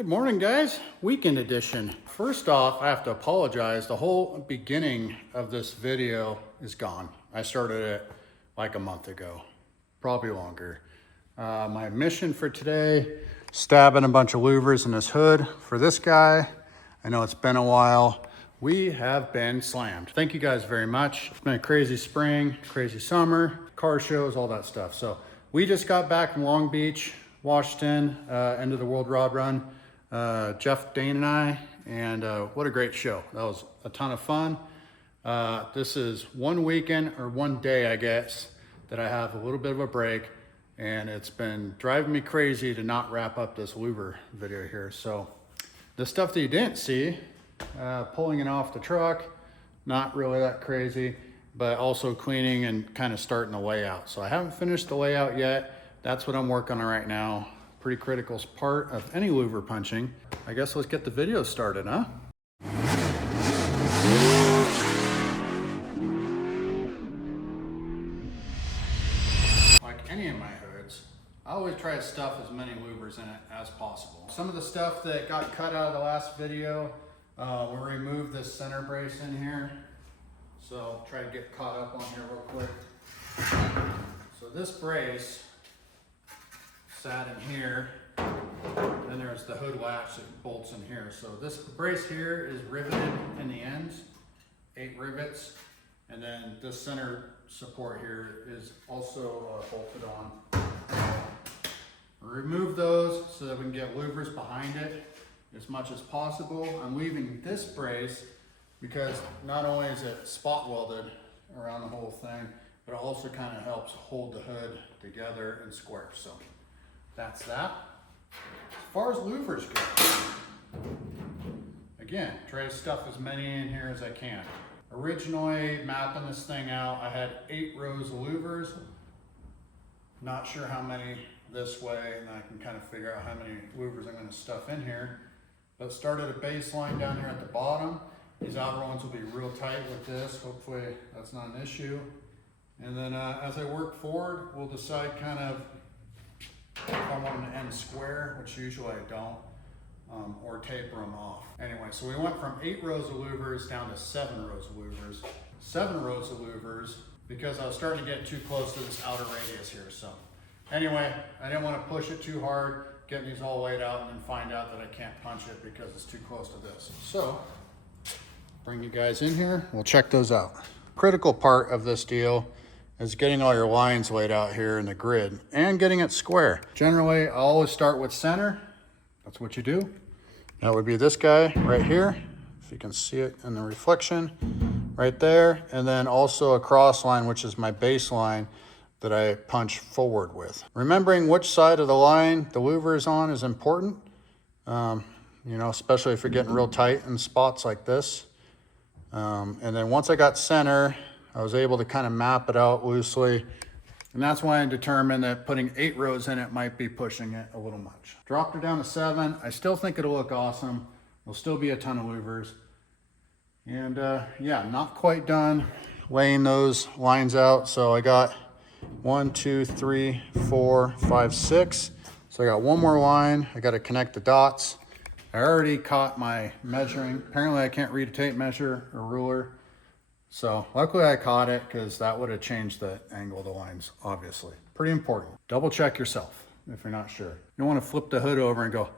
Good morning, guys. Weekend edition. First off, I have to apologize. The whole beginning of this video is gone. I started it like a month ago, probably longer. My mission for today, stabbing a bunch of louvers in this hood. For this guy, I know it's been a while. We have been slammed. Thank you guys very much. It's been a crazy spring, crazy summer, car shows, all that stuff. So we just got back from Long Beach, Washington, end of the World Rod Run. Jeff, Dane, and I, and what a great show. That was a ton of fun. This is one weekend, or one day, I guess, that I have a little bit of a break, and it's been driving me crazy to not wrap up this louver video here. So the stuff that you didn't see, pulling it off the truck, not really that crazy, but also cleaning and kind of starting the layout. So I haven't finished the layout yet. That's what I'm working on right now. Pretty critical part of any louver punching. I guess let's get the video started, huh? Like any of my hoods, I always try to stuff as many louvers in it as possible. Some of the stuff that got cut out of the last video, we'll remove this center brace in here. So I'll try to get caught up on here real quick. So this brace sat in here, then there's the hood latch that bolts in here. So this brace here is riveted in the ends, 8 rivets, and then this center support here is also bolted on. Remove those so that we can get louvers behind it as much as possible. I'm leaving this brace because not only is it spot welded around the whole thing, but it also kind of helps hold the hood together and square. So that's that. As far as louvers go, again, try to stuff as many in here as I can. Originally, mapping this thing out, I had 8 rows of louvers. Not sure how many this way, and I can kind of figure out how many louvers I'm going to stuff in here. But started a baseline down here at the bottom. These outer ones will be real tight with this. Hopefully that's not an issue. And then as I work forward, we'll decide kind of if I want them to end square, which usually I don't, or taper them off. Anyway, so we went from 8 rows of louvers down to 7 rows of louvers. 7 rows of louvers because I was starting to get too close to this outer radius here. So anyway, I didn't want to push it too hard, getting these all laid out and then find out that I can't punch it because it's too close to this. So bring you guys in here, we'll check those out. Critical part of this deal is getting all your lines laid out here in the grid and getting it square. Generally, I always start with center. That's what you do. That would be this guy right here, if you can see it in the reflection right there. And then also a cross line, which is my baseline that I punch forward with. Remembering which side of the line the louver is on is important, you know, especially if you're getting real tight in spots like this. And then once I got center, I was able to kind of map it out loosely. And that's why I determined that putting 8 rows in it might be pushing it a little much. Dropped her down to 7. I still think it'll look awesome. There'll still be a ton of louvers. And yeah, not quite done laying those lines out. So I got 1, 2, 3, 4, 5, 6. So I got one more line. I got to connect the dots. I already caught my measuring. Apparently I can't read a tape measure or ruler. So luckily I caught it because that would have changed the angle of the lines, obviously. Pretty important. Double check yourself if you're not sure. You don't want to flip the hood over and go,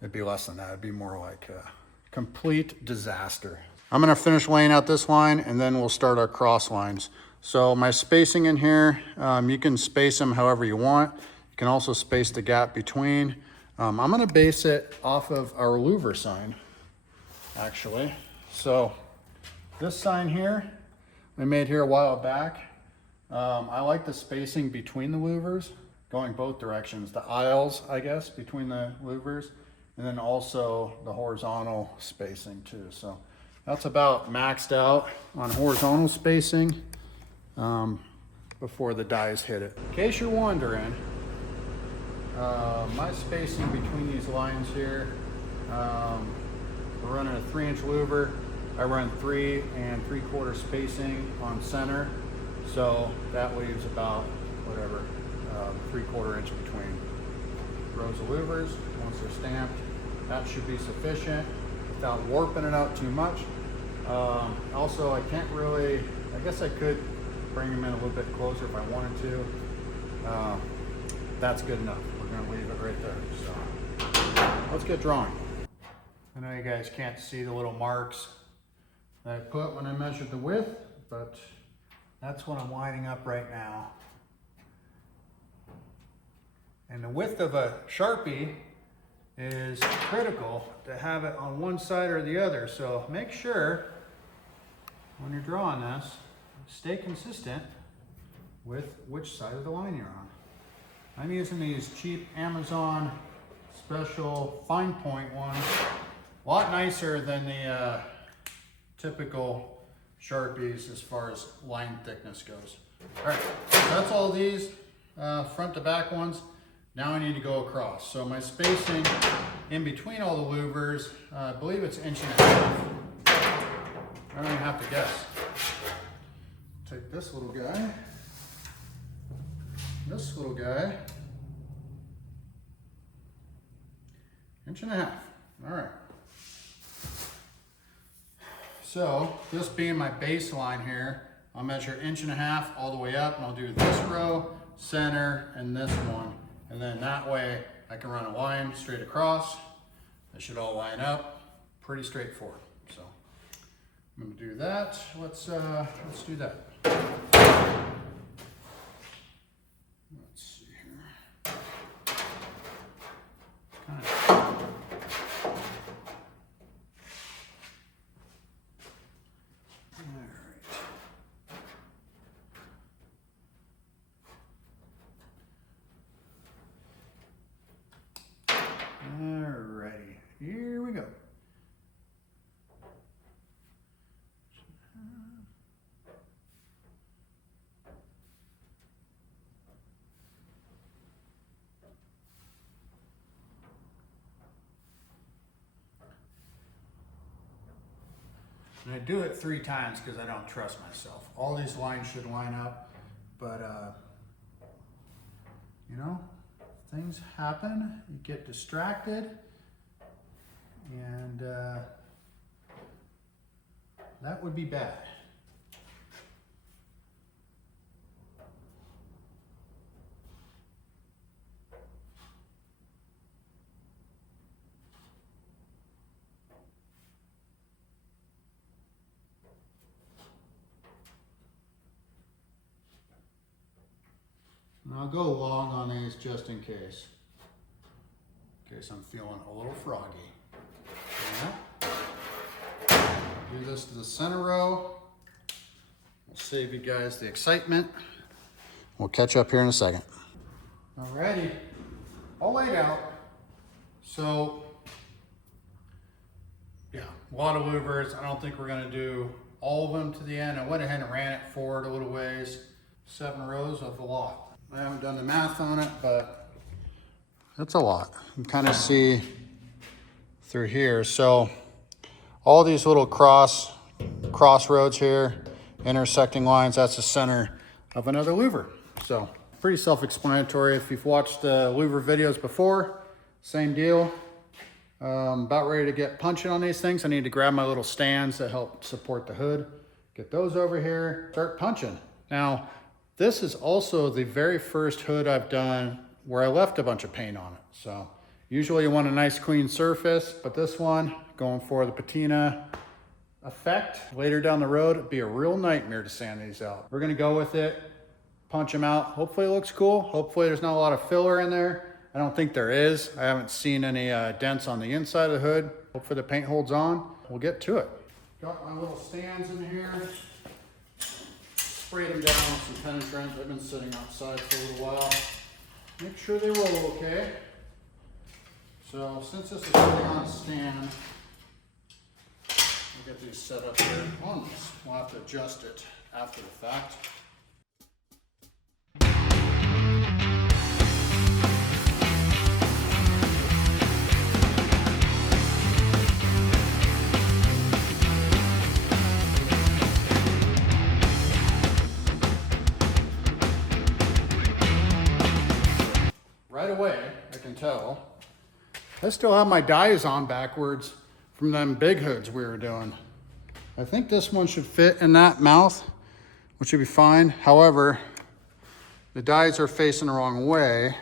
it'd be less than that. It'd be more like a complete disaster. I'm going to finish laying out this line and then we'll start our cross lines. So my spacing in here, you can space them however you want. You can also space the gap between. I'm going to base it off of our louver sign, actually. So this sign here, we made here a while back. I like the spacing between the louvers, going both directions. The aisles, I guess, between the louvers, and then also the horizontal spacing too. So that's about maxed out on horizontal spacing before the dies hit it. In case you're wondering, my spacing between these lines here, we're running a 3-inch louver. I run 3 3/4 spacing on center, so that leaves about whatever 3/4 inch between rows of louvers. Once they're stamped, that should be sufficient without warping it out too much. Also, I can't really, I guess I could bring them in a little bit closer if I wanted to. That's good enough. We're gonna leave it right there. So let's get drawing. I know you guys can't see the little marks that I put when I measured the width, but that's what I'm lining up right now. And the width of a Sharpie is critical to have it on one side or the other. So make sure when you're drawing this, stay consistent with which side of the line you're on. I'm using these cheap Amazon special fine point ones. A lot nicer than the typical Sharpies as far as line thickness goes. All right, so that's all these front to back ones. Now I need to go across. So my spacing in between all the louvers, I believe it's 1.5 inches. I don't even have to guess. Take this little guy, this little guy, 1.5 inches. All right. So this being my baseline here, I'll measure 1.5 inches all the way up, and I'll do this row, center, and this one. And then that way I can run a line straight across. They should all line up. Pretty straightforward. So I'm gonna do that. Let's do that. Let's see here. Kind of. Alrighty, here we go. And I do it 3 times because I don't trust myself. All these lines should line up, but you know, things happen, you get distracted, and that would be bad. And I'll go long on these just in case. In case I'm feeling a little froggy. Yeah. Do this to the center row. We'll save you guys the excitement. We'll catch up here in a second. Alrighty, all laid out. So, yeah, a lot of louvers. I don't think we're gonna do all of them to the end. I went ahead and ran it forward a little ways. 7 rows of a lot. I haven't done the math on it, but that's a lot. You can kind of see through here. So all these little crossroads here, intersecting lines, that's the center of another louver. So pretty self-explanatory. If you've watched the louver videos before, same deal. About ready to get punching on these things. I need to grab my little stands that help support the hood. Get those over here, start punching. Now, this is also the very first hood I've done where I left a bunch of paint on it. So usually you want a nice clean surface, but this one, going for the patina effect. Later down the road, it'd be a real nightmare to sand these out. We're gonna go with it, punch them out. Hopefully it looks cool. Hopefully there's not a lot of filler in there. I don't think there is. I haven't seen any dents on the inside of the hood. Hopefully the paint holds on. We'll get to it. Got my little stands in here. Sprayed them down with some penetrant. They've been sitting outside for a little while. Make sure they roll okay. So since this is sitting on a stand, we'll get these set up here. We'll have to adjust it after the fact. Right away, I can tell I still have my dies on backwards from them big hoods we were doing. I think this one should fit in that mouth, which should be fine. However, the dies are facing the wrong way.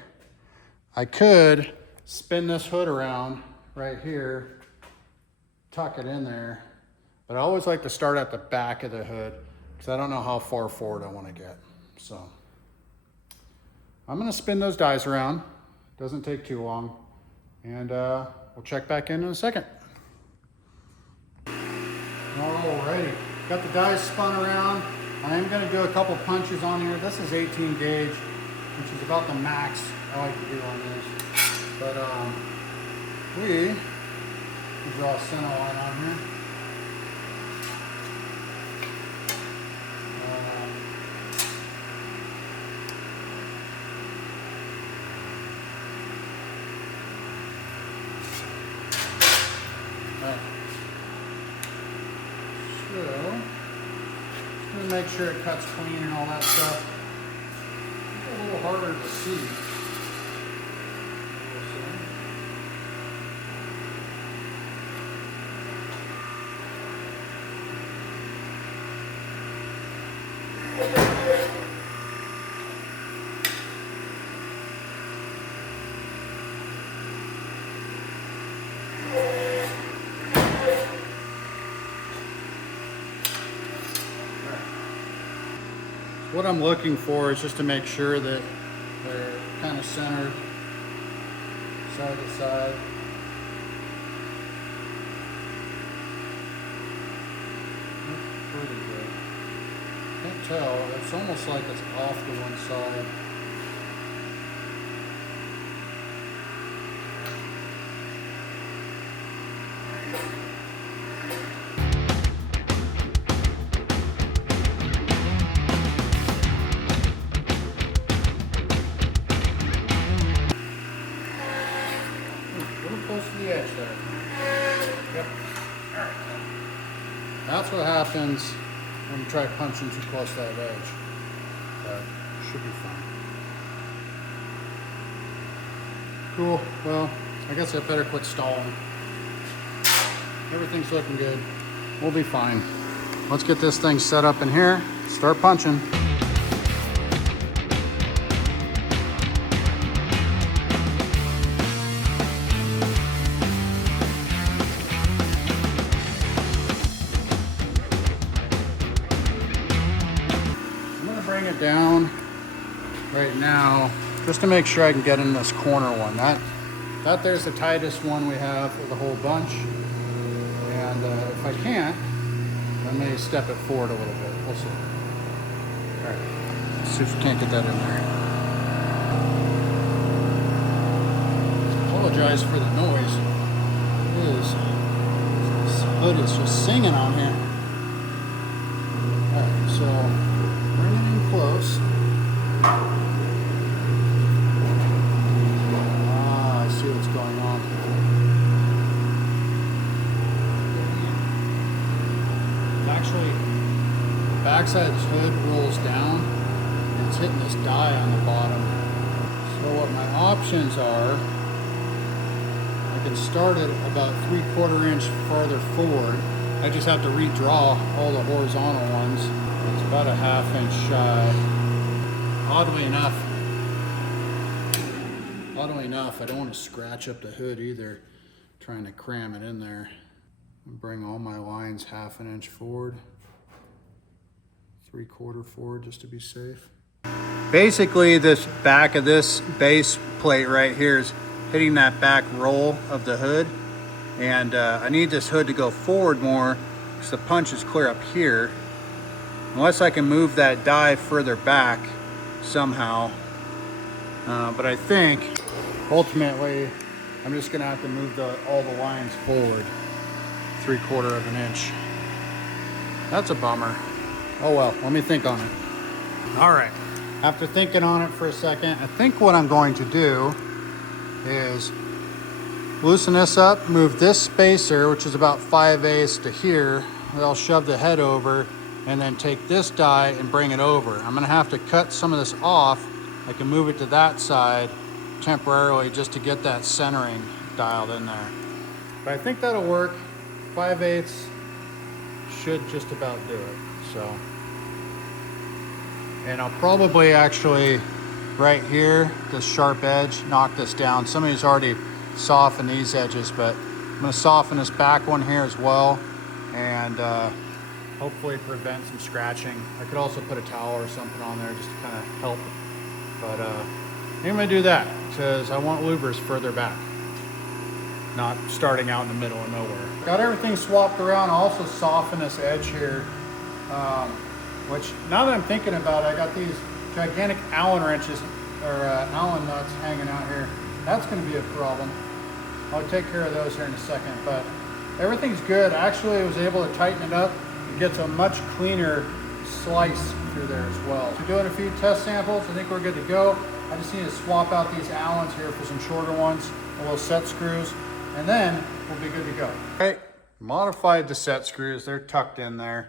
I could spin this hood around right here, tuck it in there, but I always like to start at the back of the hood because I don't know how far forward I want to get. So I'm gonna spin those dies around. Doesn't take too long. And we'll check back in a second. Alrighty, got the dies spun around. I am gonna do a couple punches on here. This is 18 gauge, which is about the max I like to do on this. But we can draw a center line on here. Make sure it cuts clean and all that stuff. It's a little harder to see. What I'm looking for is just to make sure that they're kind of centered side to side. Pretty good. Can't tell. It's almost like it's off to one side. That's what happens when you try punching too close to that edge. But should be fine. Cool. Well, I guess I better quit stalling. Everything's looking good. We'll be fine. Let's get this thing set up in here. Start punching. Down right now just to make sure I can get in this corner one. That there's the tightest one we have of the whole bunch, and if I can't, I may step it forward a little bit. We'll see. All right, let's see if we can't get that in there. Apologize for the noise. This hood is just singing on here. All right, so close. I see what's going on. Actually, the backside of this hood rolls down and it's hitting this die on the bottom. So what my options are, I can start it about 3/4 inch farther forward. I just have to redraw all the horizontal ones. It's about a 1/2 inch shy. Oddly enough, I don't want to scratch up the hood either, trying to cram it in there. Bring all my lines 1/2 inch forward, 3/4 forward, just to be safe. Basically, this back of this base plate right here is hitting that back roll of the hood, and I need this hood to go forward more because the punch is clear up here. Unless I can move that die further back somehow. But I think ultimately I'm just gonna have to move all the lines forward 3/4 inch. That's a bummer. Oh well, let me think on it. All right, after thinking on it for a second, I think what I'm going to do is loosen this up, move this spacer, which is about 5/8 to here. I'll shove the head over and then take this die and bring it over. I'm gonna have to cut some of this off. I can move it to that side temporarily just to get that centering dialed in there. But I think that'll work. 5/8 should just about do it. So, and I'll probably actually right here, this sharp edge, knock this down. Somebody's already softened these edges, but I'm gonna soften this back one here as well, and hopefully prevent some scratching. I could also put a towel or something on there just to kind of help. But I'm gonna do that because I want louvers further back, not starting out in the middle of nowhere. Got everything swapped around. I also softened this edge here, which now that I'm thinking about it, I got these gigantic Allen wrenches or Allen nuts hanging out here. That's gonna be a problem. I'll take care of those here in a second, but everything's good. Actually, I was able to tighten it up. It gets a much cleaner slice through there as well. So doing a few test samples, I think we're good to go. I just need to swap out these Allens here for some shorter ones, a little set screws, and then we'll be good to go. Okay, modified the set screws. They're tucked in there.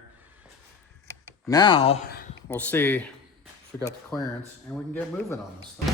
Now, we'll see if we got the clearance and we can get moving on this thing.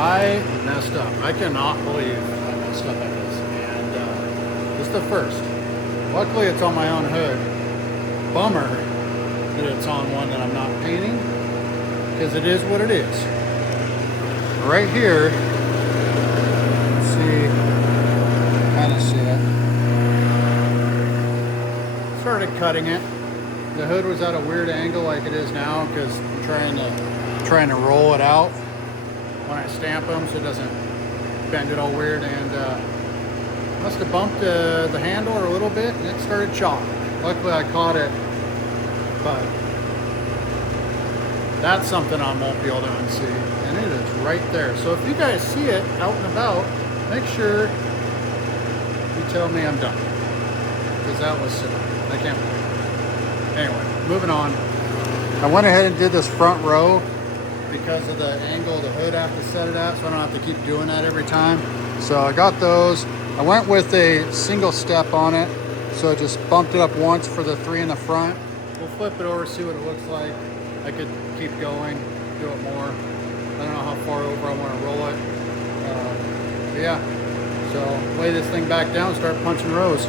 I messed up. I cannot believe I messed up at this. And this is the first. Luckily it's on my own hood. Bummer that it's on one that I'm not painting, because it is what it is. Right here, let's see, kind of see it. Started cutting it. The hood was at a weird angle like it is now because I'm trying to roll it out when I stamp them so it doesn't bend it all weird, and must have bumped the handle a little bit and it started chopping. Luckily I caught it, but that's something I won't be able to unsee, and it is right there. So if you guys see it out and about, make sure you tell me I'm done, because that was silly. I can't believe it. Anyway, moving on. I went ahead and did this front row because of the angle the hood I have to set it at, so I don't have to keep doing that every time. So I got those. I went with a single step on it, so I just bumped it up once for the 3 in the front. We'll flip it over, see what it looks like. I could keep going, do it more. I don't know how far over I want to roll it. But yeah, so lay this thing back down, start punching rows.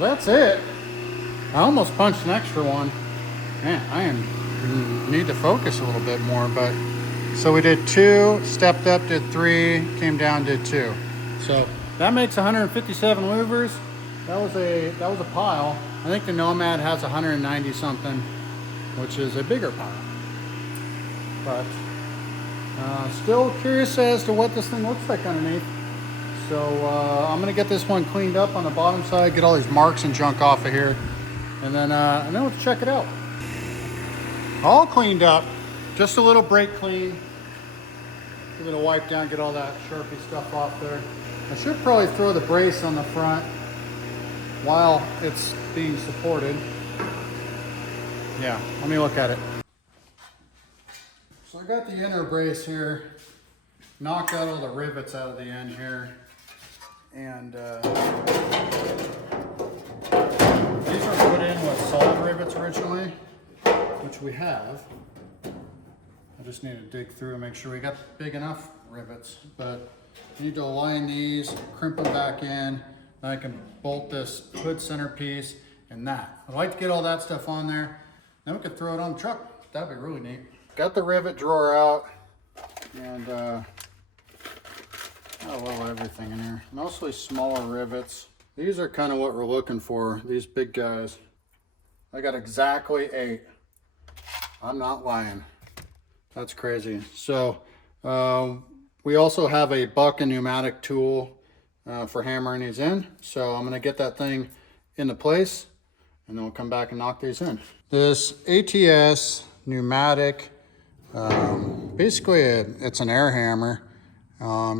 That's it. I almost punched an extra one. Man, I need to focus a little bit more, but so we did 2, stepped up, did 3, came down, did 2. So that makes 157 louvers. That was a pile. I think the Nomad has 190 something, which is a bigger pile. But Still curious as to what this thing looks like underneath. So I'm gonna get this one cleaned up on the bottom side, get all these marks and junk off of here, and then let's check it out. All cleaned up, just a little brake clean. Give it a wipe down, get all that Sharpie stuff off there. I should probably throw the brace on the front while it's being supported. Yeah, let me look at it. So I got the inner brace here, knocked out all the rivets out of the end here, and these are put in with solid rivets originally, which we have. I just need to dig through and make sure we got big enough rivets, but you need to align these, crimp them back in, then I can bolt this hood centerpiece and that. I'd like to get all that stuff on there, then we could throw it on the truck. That'd be really neat. Got the rivet drawer out, and got a little everything in here. Mostly smaller rivets. These are kind of what we're looking for, these big guys. I got exactly 8. I'm not lying. That's crazy. So we also have a buck and pneumatic tool for hammering these in. So I'm gonna get that thing into place and then we'll come back and knock these in. This ATS pneumatic, basically it's an air hammer.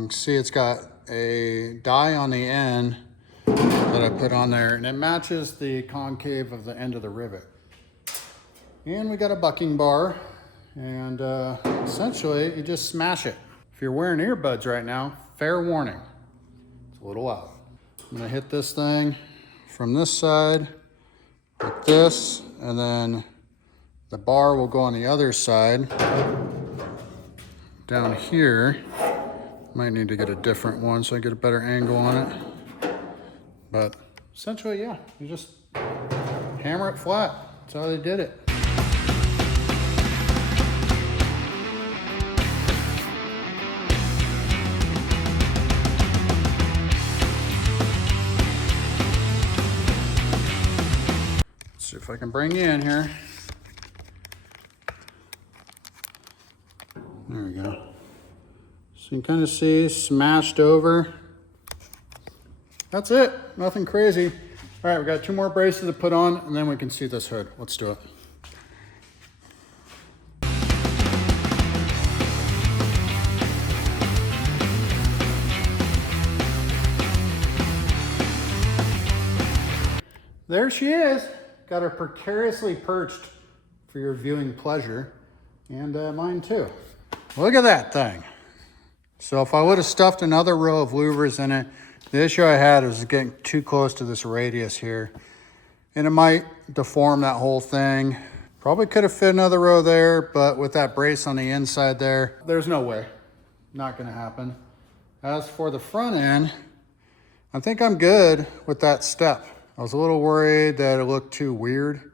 See, it's got a die on the end that I put on there, and it matches the concave of the end of the rivet. And we got a bucking bar, and essentially you just smash it. If you're wearing earbuds right now, fair warning, it's a little loud. I'm gonna hit this thing from this side like this, and then the bar will go on the other side. Down here, might need to get a different one so I get a better angle on it. But essentially, yeah, you just hammer it flat. That's how they did it. Let's see if I can bring you in here. There we go. So you can kind of see smashed over. That's it, nothing crazy. All right, we got 2 more braces to put on and then we can see this hood. Let's do it. There she is. Got her precariously perched for your viewing pleasure, and mine too. Look at that thing. So if I would have stuffed another row of louvers in it, the issue I had was getting too close to this radius here, and it might deform that whole thing. Probably could have fit another row there, but with that brace on the inside there, there's no way. Not gonna happen. As for the front end, I think I'm good with that step. I was a little worried that it looked too weird.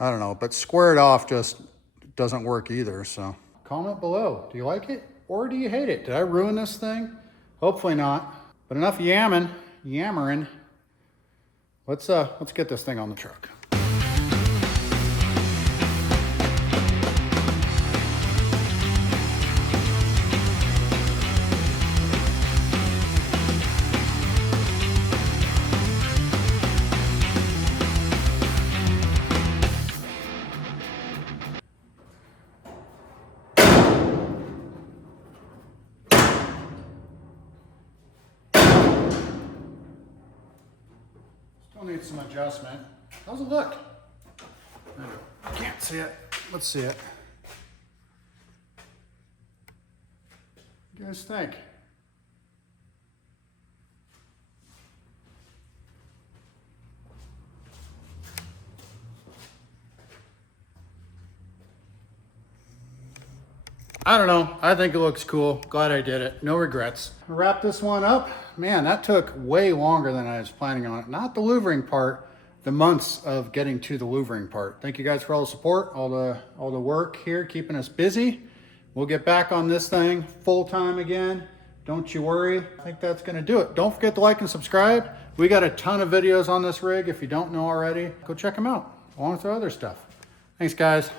I don't know, but squared off just doesn't work either, so. Comment below, do you like it or do you hate it? Did I ruin this thing? Hopefully not. But enough yammering. Let's get this thing on the truck. Still needs some adjustment. How's it look? I can't see it. Let's see it. What do you guys think? I don't know. I think it looks cool. Glad I did it. No regrets. Wrap this one up. Man, that took way longer than I was planning on it. Not the louvering part, the months of getting to the louvering part. Thank you guys for all the support, all the work here, keeping us busy. We'll get back on this thing full time again. Don't you worry. I think that's gonna do it. Don't forget to like and subscribe. We got a ton of videos on this rig. If you don't know already, go check them out, along with our other stuff. Thanks, guys.